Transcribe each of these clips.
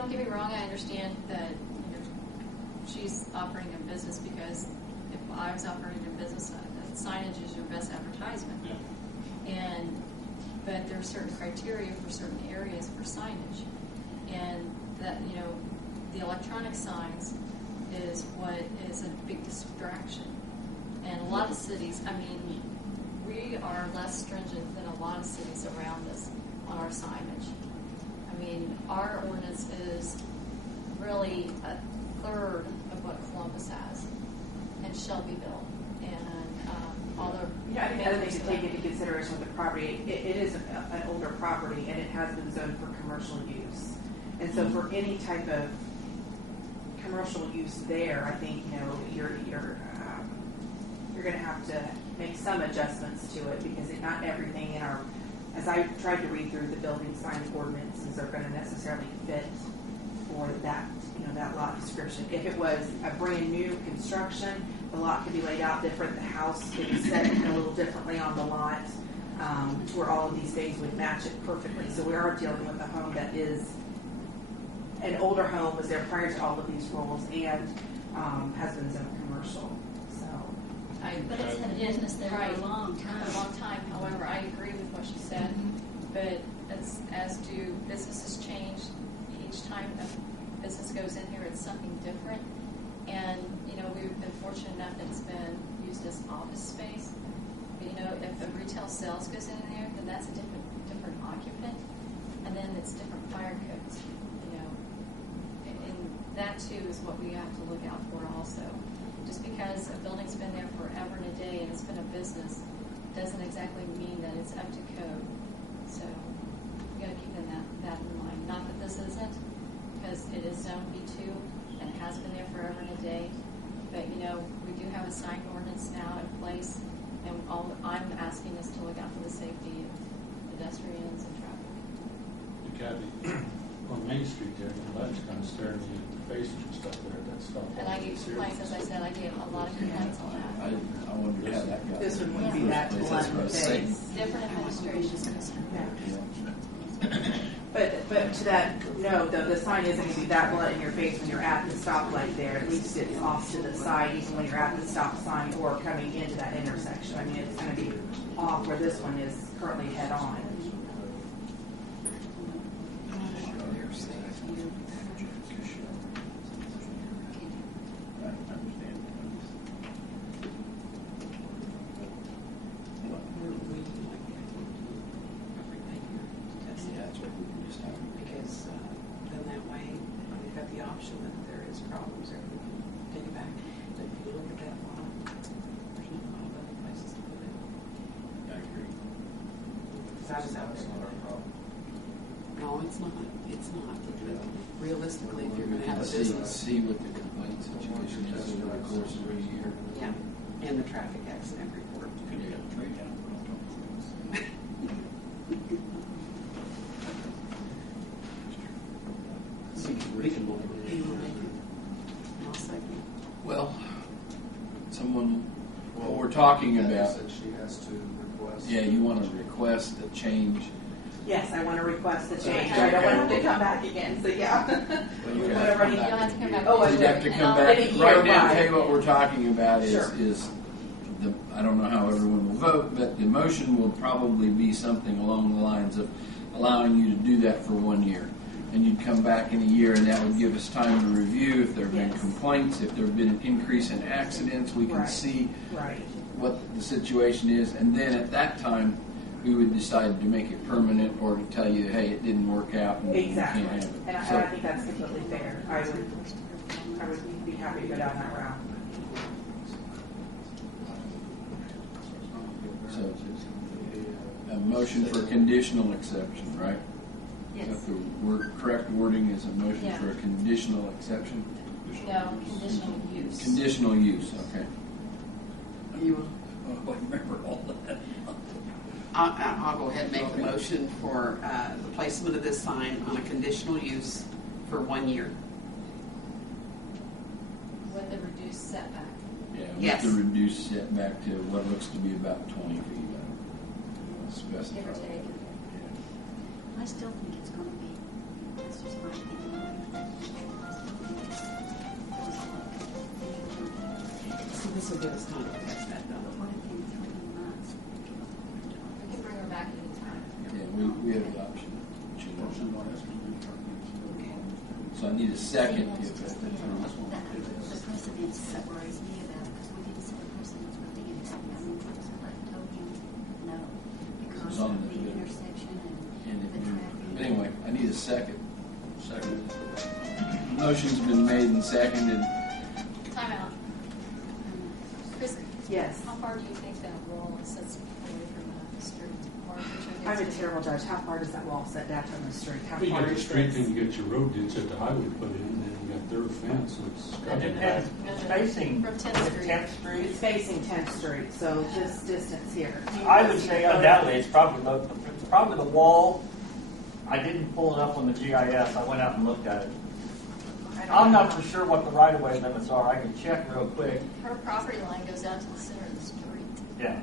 don't get me wrong, I understand that she's operating a business, because if I was operating a business, signage is your best advertisement. Yeah. But there are certain criteria for certain areas for signage, and that the electronic signs is what is a big distraction. And a lot of cities, we are less stringent than a lot of cities around us on our signage. Our ordinance is really a third of what Columbus has, and Shelbyville, and all the. I think the other thing to take into consideration with the property, it is an older property, and it has been zoned for commercial use. And so for any type of commercial use there, I think you're going to have to make some adjustments to it, because not everything in our, as I tried to read through the building sign ordinances, are going to necessarily fit for that that lot description. If it was a brand new construction, the lot could be laid out different. The house could be set a little differently on the lot, to where all of these things would match it perfectly. So we are dealing with a home that is an older home, was there prior to all of these rules, and has been zoned commercial. So, but it's had a business there for a long time. A long time. However, I agree with what she said, but as do businesses change. Each time a business goes in here, it's something different. And we've been fortunate enough that it's been used as office space. But if a retail sales goes in there, then that's a different occupant, and then it's different fire codes. And that too is what we have to look out for also. Just because a building's been there forever and a day and it's been a business doesn't exactly mean that it's up to code. So you got to keep that in mind. Not that this isn't, because it is zone B2 and it has been there forever and a day. But we do have a sign ordinance now in place, and all I'm asking is to look out for the safety of pedestrians and traffic. Kathy, on Main Street there, that's kind of staring me in the face and stuff there. That stuff. And I get complaints, as I said, I get a lot of complaints on that. I wondered how that got. this one wouldn't be that blunt face. Different administrations. But to that note, though, the sign isn't going to be that blunt in your face when you're at the stoplight there. At least it's off to the side, even when you're at the stop sign or coming into that intersection. It's going to be off where this one is currently head on. Because then that way you've got the option that there is problems there. We can take it back. But if you look at that lot, there's not a lot of other places to put it. I agree. That's not our problem. No, it's not. It's not. Realistically, if you're going to have a business. See what the complaint situation is over the course of a year. Yeah. And the traffic accident report. Could you have a trade down? Reasonable. I'll second. Well, what we're talking about. Said she has to request. Yeah, you want to request a change. Yes, I want to request the change. I don't want him to come back again. So yeah. Well, you Whatever have he to come You'll have to come back. Oh, You'd have to come back. Right now, tell you what we're talking about is I don't know how everyone will vote, but the motion will probably be something along the lines of allowing you to do that for 1 year. And you'd come back in a year, and that would give us time to review if there have been complaints, if there have been an increase in accidents. We can see what the situation is, and then at that time, we would decide to make it permanent or to tell you, hey, it didn't work out, and you can't have it. And I think that's completely fair. I would be happy to go down that route. So, a motion for conditional exception, right? Yes. So the correct wording is a motion for a conditional exception? No, conditional use. Conditional use, okay. You I remember all that. I'll go ahead and make the motion for the placement of this sign on a conditional use for 1 year. With the reduced setback. Yeah, Yes. with the reduced setback to what looks to be about 20 feet. Give or take. I still think it's going to be That's just my opinion. So this will give us time to fix that But though. what if in 3 months? We can bring her back anytime. Yeah, we have the option. Motion by Esther, So I need a second. See, If that's just, that's the precedence that worries me about it, because we didn't set a precedence with the impact. I mean, folks have like told you no, because It's on of the- the intersection and and the traffic. but anyway, I need a second. second. Motion's been made and seconded. Time out. Chris, Yes. how far do you think that wall sits away from the street? Or which I I'm a guess- terrible judge. How far does that wall set back from the street? How You far get the is street, this? then you get your road ditch that the highway put in, then you got their fence, it's. It depends, spacing From 10th with Street. 10th Street. It's facing 10th Street, so this distance here. I would say undoubtedly, it's probably the wall. I didn't pull it up on the GIS, I went out and looked at it. I'm not for sure what the right-of-way limits are, I can check real quick. Her property line goes out to the center of the street. Yeah,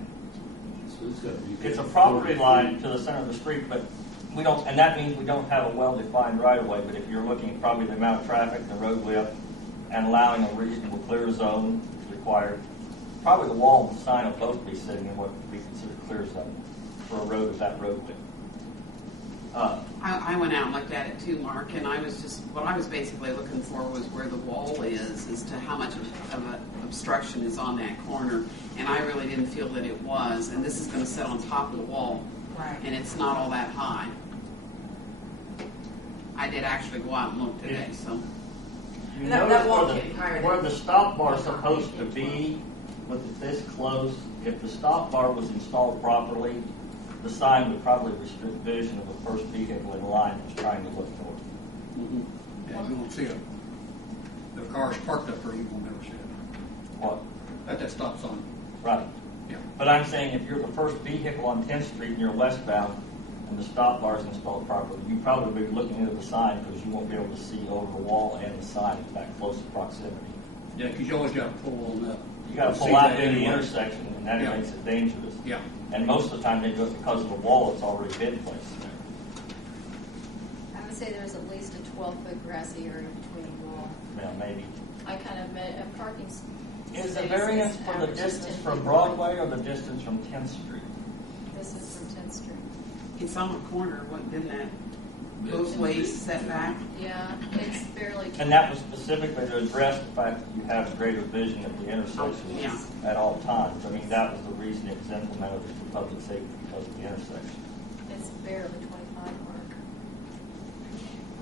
So it's gotta be. it's a property line to the center of the street, but we don't, and that means we don't have a well-defined right-of-way, but if you're looking at probably the amount of traffic, the road width, and allowing a reasonable clear zone required, probably the wall and the sign will both be sitting in what we consider clear zone for a road of that road width. I went out and looked at it too, Mark, and what I was basically looking for was where the wall is as to how much of an obstruction is on that corner, and I really didn't feel that it was, and this is going to sit on top of the wall, Right. and it's not all that high. I did actually go out and look today, so. You That notice wall where can't be higher the, than- where the stop bar is supposed to be, with it this close, if the stop bar was installed properly, the sign would probably restrict vision of the first vehicle in line that's trying to look north. Yeah, you won't see it. The car's parked up there, you won't ever see it. What? At that stop sign. Right. Yeah. But I'm saying if you're the first vehicle on 10th Street and you're westbound and the stop bar is installed properly, you probably be looking into the sign because you won't be able to see over the wall and the sign in that close proximity. Yeah, because you always got to pull on up. You got to See pull out that in the anyway. intersection, and that Yeah. makes it dangerous. Yeah. And most of the time they do it because of the wall that's already been placed. I would say there's at least a 12-foot grassy area between the wall. Well, maybe. I kind of met a parking Is the space variance is for the average distance 10 from feet. Broadway or the distance from 10th Street? This is from 10th Street. It's on the corner, didn't that both ways set back? Yeah, it's barely. And that was specifically to address the fact that you have greater vision at the intersection Yeah. at all times. I mean, that was the reason it was implemented for public safety because of the intersection. It's barely 25 mark.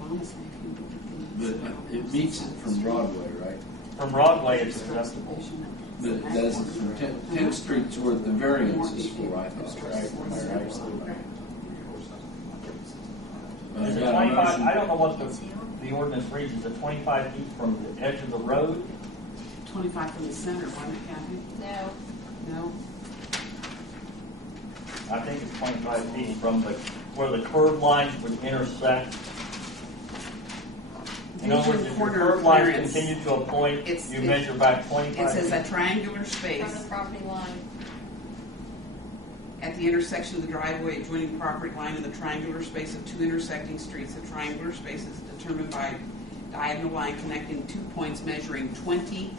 Honestly, if you look at But the. it meets it from Broadway, right? From Broadway, it's acceptable. But it doesn't from 10th Street's where the variance is for, I thought, right? Am I right? Is I've it got a 25? motion. I don't know what the ordinance reads. Is it 25 feet from the edge of the road? 25 from the center, wasn't it, Kathy? No, No? I think it's 25 feet from where the curb lines would intersect. In other words, if your Corner curb lines clearance. continue to a point, It's- you it- measure back It 25 says a feet. triangular from space the property line. at the intersection of the driveway adjoining the property line in the triangular space of two intersecting streets. The triangular space is determined by diagonal line connecting 2 points measuring 20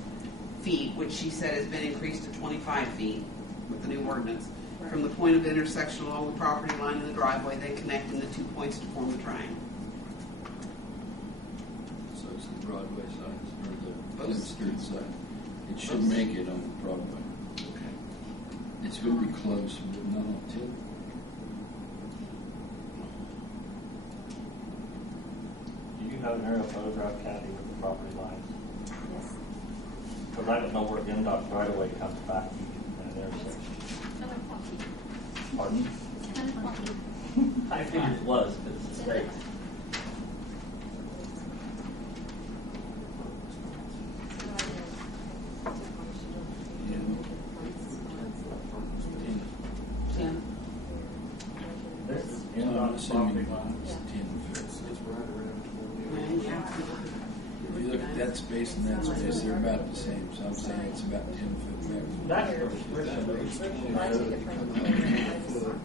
feet, which she said has been increased to 25 feet with the new ordinance. From the point of the intersection along the property line and the driveway, then connecting the 2 points to form the triangle. So it's the Broadway side, or the 10th Street side. It should make it on Broadway. It's going to be close, but not on 10th. Do you have an aerial photograph, Kathy, with the property lines? Yes. Because I don't know where NDOT right away comes back in an intersection. Kind of funky. Pardon? It's kind of funky. I figured it was, but it's a state. This is I'm NDOT assuming property line. it's 10 feet. It's right around 20. If you look at that space and that space, they're about the same, so I'm saying it's about 10 foot maximum. That's the restriction. I take it from.